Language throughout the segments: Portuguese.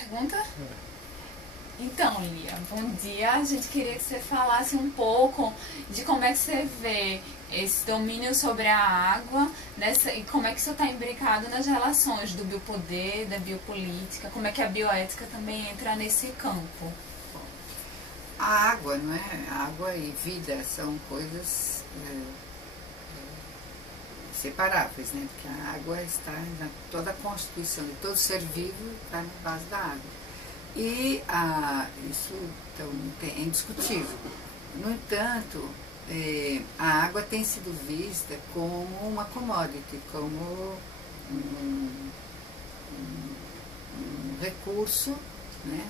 Pergunta? Então, Lia, bom dia. A gente queria que você falasse um pouco de como é que você vê esse domínio sobre a água e como é que isso está imbricado nas relações do biopoder, da biopolítica, como é que a bioética também entra nesse campo. A água, não é? A água e vida são coisas separáveis, né? Porque a água está na toda a constituição de todo ser vivo, está na base da água. E isso então, é indiscutível. No entanto, a água tem sido vista como uma commodity, como um recurso, né,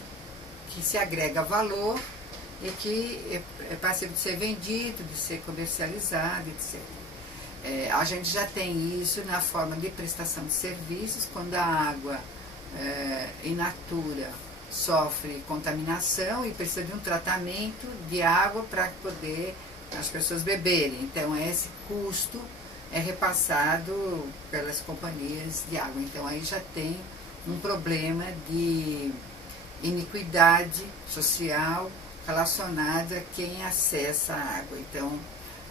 que se agrega valor e que é passível de ser vendido, de ser comercializado, etc. A gente já tem isso na forma de prestação de serviços, quando a água in natura sofre contaminação e precisa de um tratamento de água para poder as pessoas beberem. Então esse custo é repassado pelas companhias de água. Então aí já tem um problema de iniquidade social relacionada a quem acessa a água. Então,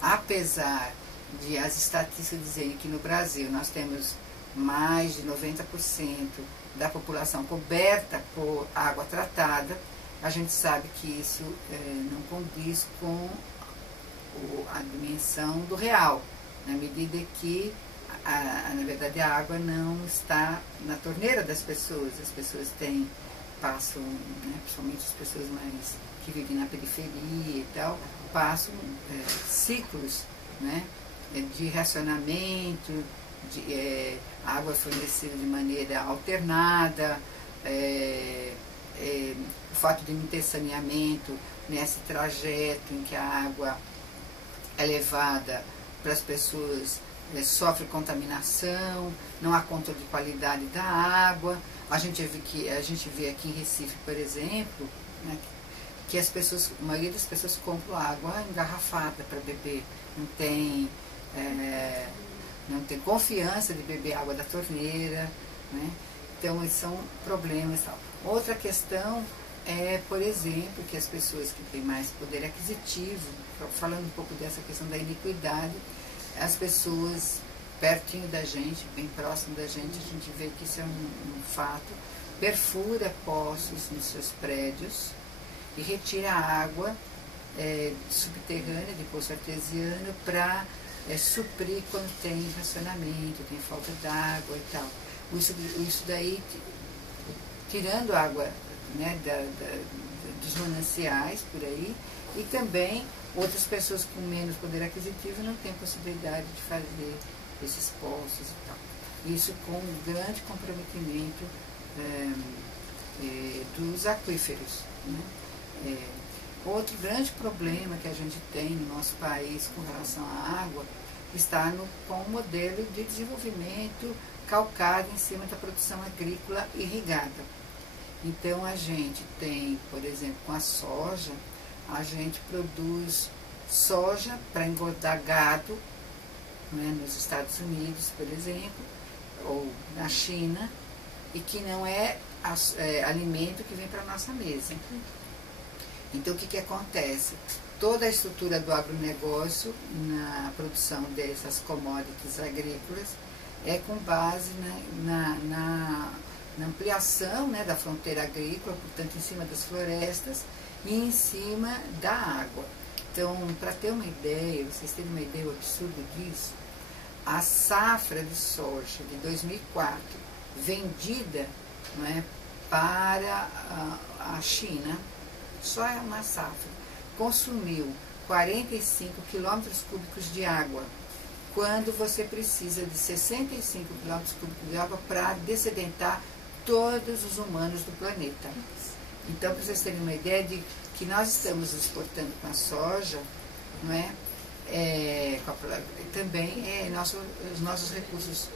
apesar de as estatísticas dizerem que no Brasil nós temos mais de 90% da população coberta por água tratada, a gente sabe que isso não condiz com a dimensão do real, na medida que, na verdade, a água não está na torneira das pessoas. As pessoas passam, né, principalmente as pessoas que vivem na periferia e tal, passam ciclos, né, de racionamento, água fornecida de maneira alternada, o fato de não ter saneamento nesse trajeto em que a água é levada para as pessoas, sofre contaminação, não há controle de qualidade da água. A gente vê aqui em Recife, por exemplo, né, que a maioria das pessoas compram água engarrafada para beber, não tem confiança de beber água da torneira, né? Então esses são problemas e tal. Outra questão é, por exemplo, que as pessoas que têm mais poder aquisitivo, falando um pouco dessa questão da iniquidade, as pessoas pertinho da gente, bem próximo da gente, a gente vê que isso é um fato, perfura poços nos seus prédios e retira água subterrânea, de poço artesiano, para suprir quando tem racionamento, tem falta d'água e tal. Isso daí, tirando água, né, dos mananciais por aí, e também outras pessoas com menos poder aquisitivo não têm possibilidade de fazer esses poços e tal. Isso com um grande comprometimento dos aquíferos, né? Outro grande problema que a gente tem no nosso país com relação à água está com o modelo de desenvolvimento calcado em cima da produção agrícola irrigada. Então a gente tem, por exemplo, com a soja, a gente produz soja para engordar gado, né, nos Estados Unidos, por exemplo, ou na China, e que não é alimento que vem para a nossa mesa. Então o que acontece? Toda a estrutura do agronegócio na produção dessas commodities agrícolas é com base na ampliação, né, da fronteira agrícola, portanto em cima das florestas e em cima da água. Então, para ter uma ideia, vocês terem uma ideia do absurdo disso, a safra de soja de 2004 vendida, não é, para a China, só é uma safra, consumiu 45 quilômetros cúbicos de água, quando você precisa de 65 quilômetros cúbicos de água para dessedentar todos os humanos do planeta. Então, para vocês terem uma ideia de que nós estamos exportando com a soja, não é? Também os nossos recursos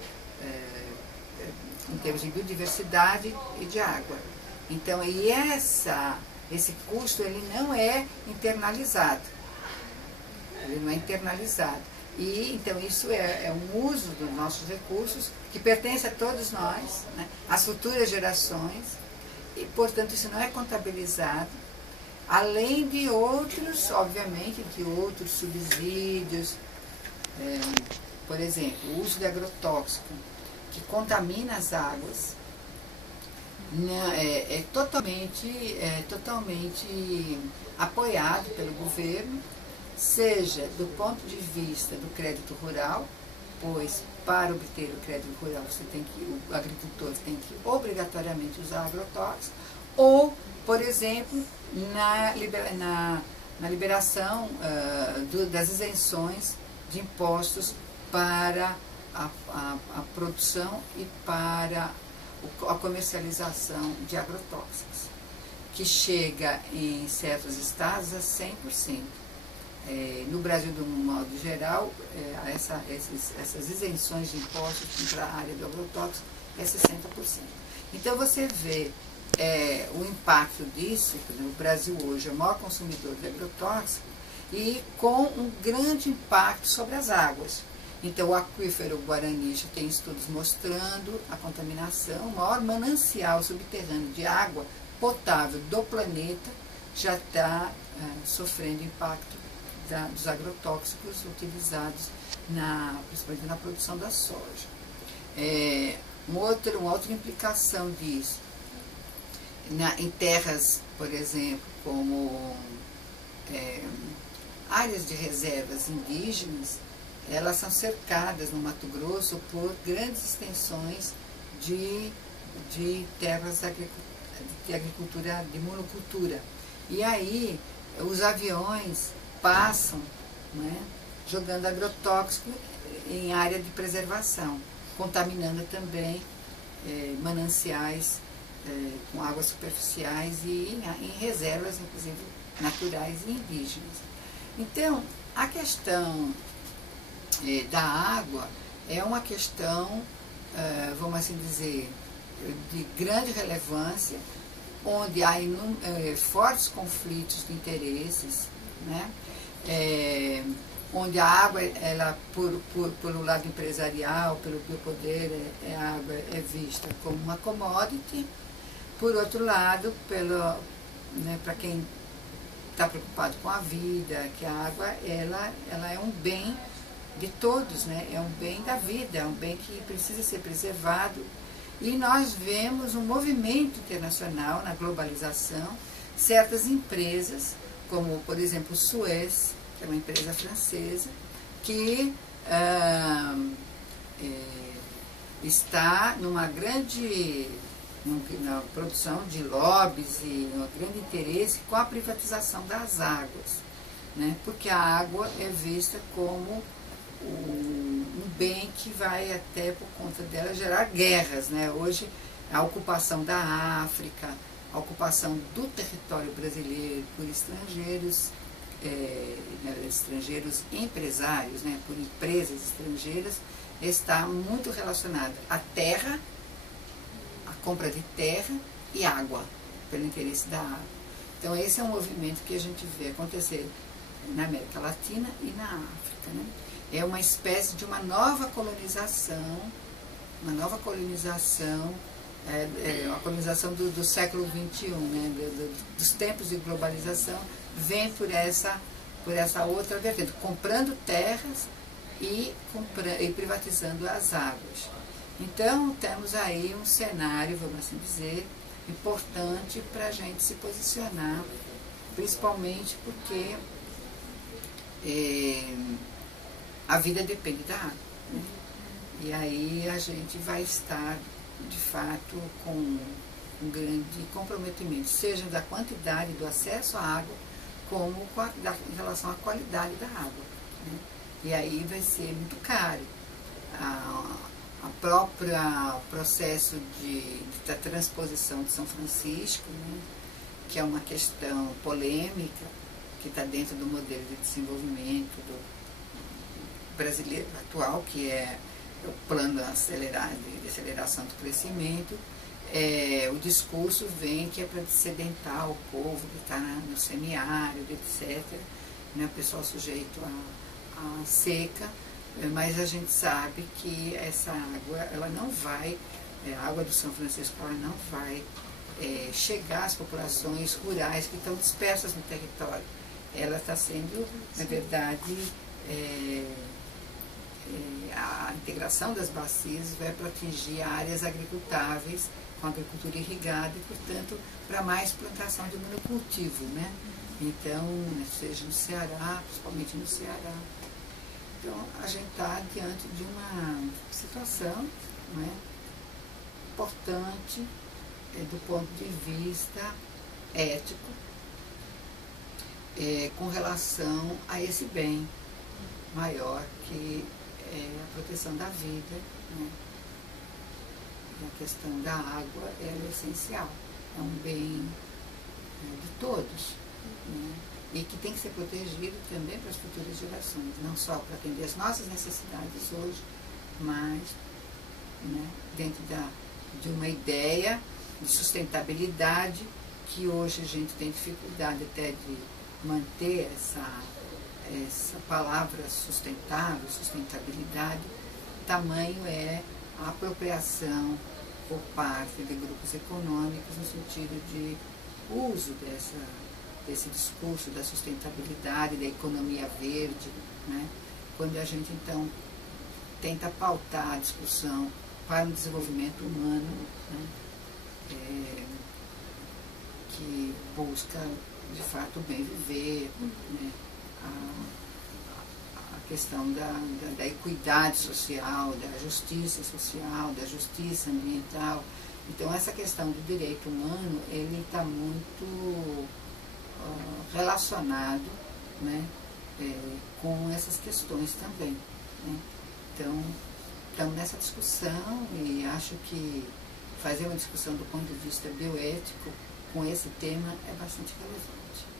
em termos de biodiversidade e de água. Então, esse custo ele não é internalizado. Ele não é internalizado. E, então, isso é um uso dos nossos recursos que pertence a todos nós, né, às futuras gerações, e, portanto, isso não é contabilizado, além de outros, obviamente, de outros subsídios, por exemplo, o uso de agrotóxico, que contamina as águas, é totalmente apoiado pelo governo, seja do ponto de vista do crédito rural, pois para obter o crédito rural o agricultor tem que obrigatoriamente usar agrotóxico, ou, por exemplo, na liberação das isenções de impostos para a produção e para a comercialização de agrotóxicos, que chega em certos estados a 100%. No Brasil, de um modo geral, essas isenções de impostos para a área do agrotóxico é 60%. Então você vê o impacto disso. O Brasil hoje é o maior consumidor de agrotóxico e com um grande impacto sobre as águas. Então o aquífero Guarani já tem estudos mostrando a contaminação, o maior manancial subterrâneo de água potável do planeta já está sofrendo impacto dos agrotóxicos utilizados principalmente na produção da soja. Uma outra implicação disso, em terras, por exemplo, como áreas de reservas indígenas, elas são cercadas no Mato Grosso por grandes extensões de terras de agricultura, de monocultura. E aí os aviões passam, jogando agrotóxico em área de preservação, contaminando também mananciais com águas superficiais e em reservas, inclusive, naturais e indígenas. Então, a questão da água é uma questão, vamos assim dizer, de grande relevância, onde há fortes conflitos de interesses, onde a água, ela, pelo lado empresarial, pelo biopoder, a água é vista como uma commodity. Por outro lado, para quem está preocupado com a vida, que a água ela é um bem de todos, é um bem da vida, é um bem que precisa ser preservado. E nós vemos um movimento internacional na globalização, certas empresas, como, por exemplo, Suez, que é uma empresa francesa, que está numa grande na produção de lobbies e um grande interesse com a privatização das águas, porque a água é vista como um bem que vai até, por conta dela, gerar guerras. Hoje, a ocupação da África, a ocupação do território brasileiro por estrangeiros, estrangeiros empresários, por empresas estrangeiras, está muito relacionada à terra, à compra de terra e água, pelo interesse da água. Então esse é um movimento que a gente vê acontecer na América Latina e na África. É uma espécie de uma nova colonização, a colonização do século XXI, dos tempos de globalização, vem por essa outra vertente, comprando terras e privatizando as águas. Então, temos aí um cenário, vamos assim dizer, importante para a gente se posicionar, principalmente porque a vida depende da água. E aí a gente vai estar, de fato, com um grande comprometimento, seja da quantidade do acesso à água, como em relação à qualidade da água. E aí vai ser muito caro. A própria processo da transposição de São Francisco, que é uma questão polêmica, que está dentro do modelo de desenvolvimento brasileiro atual, que é o plano de aceleração do crescimento. O discurso vem que é para sedentar o povo que está no semiárido, etc., o pessoal sujeito à seca, mas a gente sabe que essa água, ela não vai, a água do São Francisco, ela não vai chegar às populações rurais que estão dispersas no território. Ela está sendo, na verdade, a integração das bacias vai para atingir áreas agricultáveis com agricultura irrigada e, portanto, para mais plantação de monocultivo, né? Então, seja no Ceará, principalmente no Ceará. Então, a gente está diante de uma situação, não é, importante do ponto de vista ético, com relação a esse bem maior que é a proteção da vida, né? E a questão da água é essencial, é um bem de todos, né? E que tem que ser protegido também para as futuras gerações, não só para atender as nossas necessidades hoje, mas, né, dentro de uma ideia de sustentabilidade que hoje a gente tem dificuldade até de manter essa palavra sustentável, sustentabilidade. Tamanho é a apropriação por parte de grupos econômicos no sentido de uso desse discurso da sustentabilidade, da economia verde, né? Quando a gente então tenta pautar a discussão para um desenvolvimento humano, né? Que busca de fato o bem viver, né? A questão da equidade social, da justiça social, da justiça ambiental. Então essa questão do direito humano, ele está muito relacionado, né, com essas questões também, né? Então, estamos nessa discussão e acho que fazer uma discussão do ponto de vista bioético com esse tema é bastante relevante.